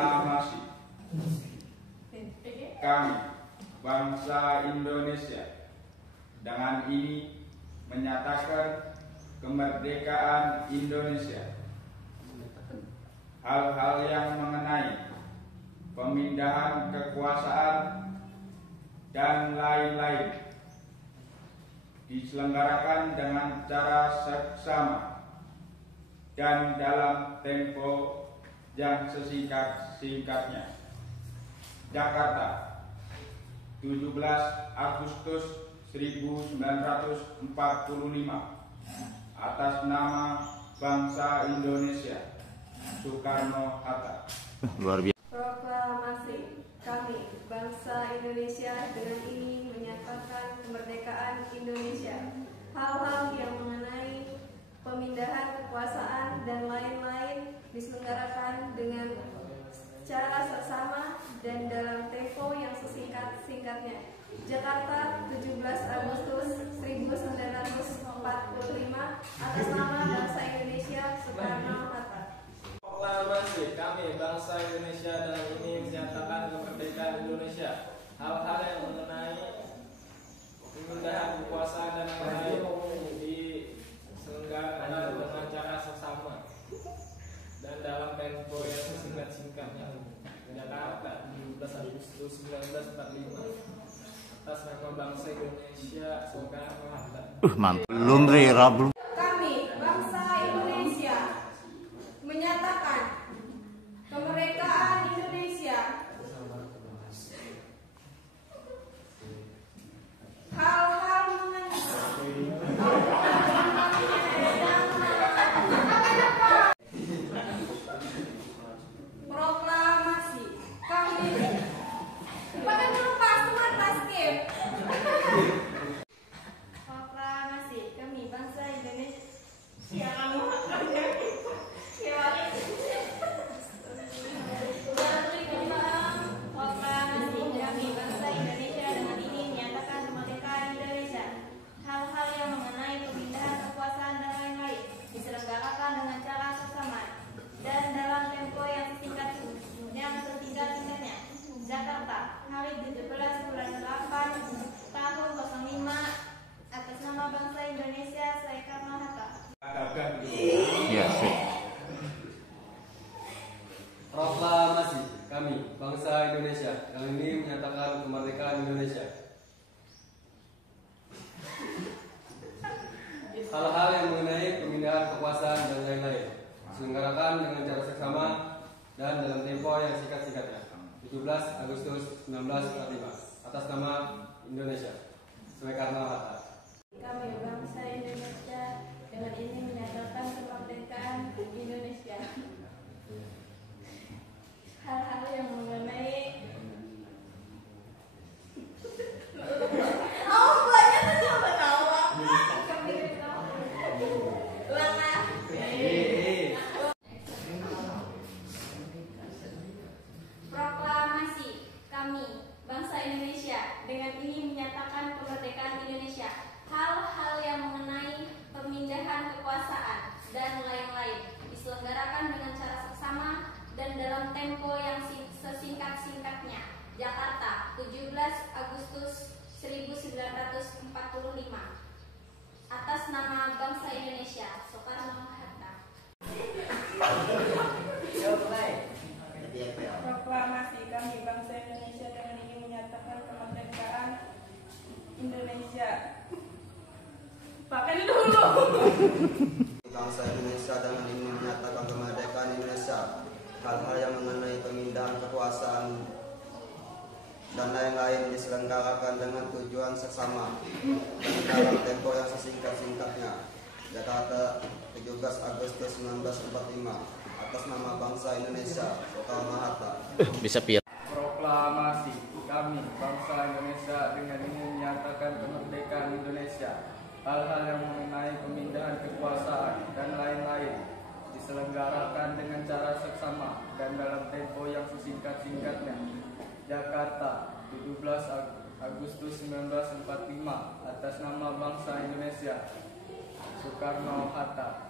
Proklamasi. Kami, bangsa Indonesia, dengan ini menyatakan kemerdekaan Indonesia. Hal-hal yang mengenai pemindahan kekuasaan dan lain-lain diselenggarakan dengan cara seksama dan dalam tempo yang sesingkat-singkatnya. Jakarta, 17 Agustus 1945. Atas nama bangsa Indonesia, Soekarno-Hatta. Luar biasa. Proklamasi. Kami, bangsa Indonesia, dengan ini menyatakan kemerdekaan Indonesia. Hal-hal yang mengenai pemindahan kekuasaan dan lain-lain diselenggarakan dengan cara seksama dan dalam tempo yang sesingkat-singkatnya. Jakarta, 17 Agustus 1945. Atas nama bangsa Indonesia, Soekarno-Hatta. Proklamasi. Kami, bangsa Indonesia, dengan ini menyatakan kemerdekaan Indonesia. Hal-hal yang mengenai pemindahan kekuasaan dan lain-lain diselenggarakan dengan cara seksama dan dalam tempo yang sesingkat-singkatnya. Jakarta, 17 Agustus 1945. Atas nama bangsa Indonesia, Soekarno-Hatta. Mantap. Belum Rabu. Kami, bangsa Indonesia, menyatakan kemerdekaan Indonesia. Hal-hal mengenai proklamasi. Kami proklamasi. Kami, bangsa Indonesia, proklamasi. Kami, bangsa Indonesia, dengan ini menyatakan kemerdekaan Indonesia. Hal-hal yang mengenai pemindahan kekuasaan dan lain-lain diselenggarakan dengan cara seksama dan dalam tempo yang sesingkat-singkatnya. Jakarta, hari 17 bulan 8 tahun 05. Atas nama bangsa Indonesia, Soekarno-Hatta. Ya, Proklamasi. Kami, bangsa Indonesia, yang ini menyatakan kemerdekaan Indonesia. Hal-hal yang mengenai pemindahan kekuasaan dan lain-lain diselenggarakan dengan cara seksama dan dalam tempo yang singkat-singkatnya. 17 Agustus 1945. Atas nama Indonesia, Soekarno-Hatta. Kami, bangsa Indonesia, dengan ini menyatakan kemerdekaan Indonesia. Hal-hal yang mengenai proklamasi. Kami, bangsa Indonesia, dengan ini menyatakan kemerdekaan Indonesia. Hal-hal yang mengenai pemindahan kekuasaan dan lain-lain diselenggarakan dengan cara seksama dan dalam tempo yang sesingkat-singkatnya. Jakarta, 17 Agustus 1945. Atas nama bangsa Indonesia, Soekarno-Hatta. Proklamasi. Kami, bangsa Indonesia, dengan ini menyatakan kemerdekaan Indonesia. Pakai dulu. Bangsa Indonesia dengan ini menyatakan kemerdekaan Indonesia. Hal-hal yang mengenai pemindahan kekuasaan dan lain-lain diselenggarakan dengan tujuan seksama dan dalam tempo yang sesingkat-singkatnya. Jakarta, 17 Agustus 1945. Atas nama bangsa Indonesia, Soekarno-Hatta. bisa pilih. Proklamasi. Kami, bangsa Indonesia, dengan ini menyatakan kemerdekaan Indonesia. Hal-hal yang mengenai pemindahan kekuasaan dan lain-lain diselenggarakan dengan cara seksama dan dalam tempo yang sesingkat-singkatnya. Jakarta, 17 Agustus 1945. Atas nama bangsa Indonesia, Soekarno-Hatta.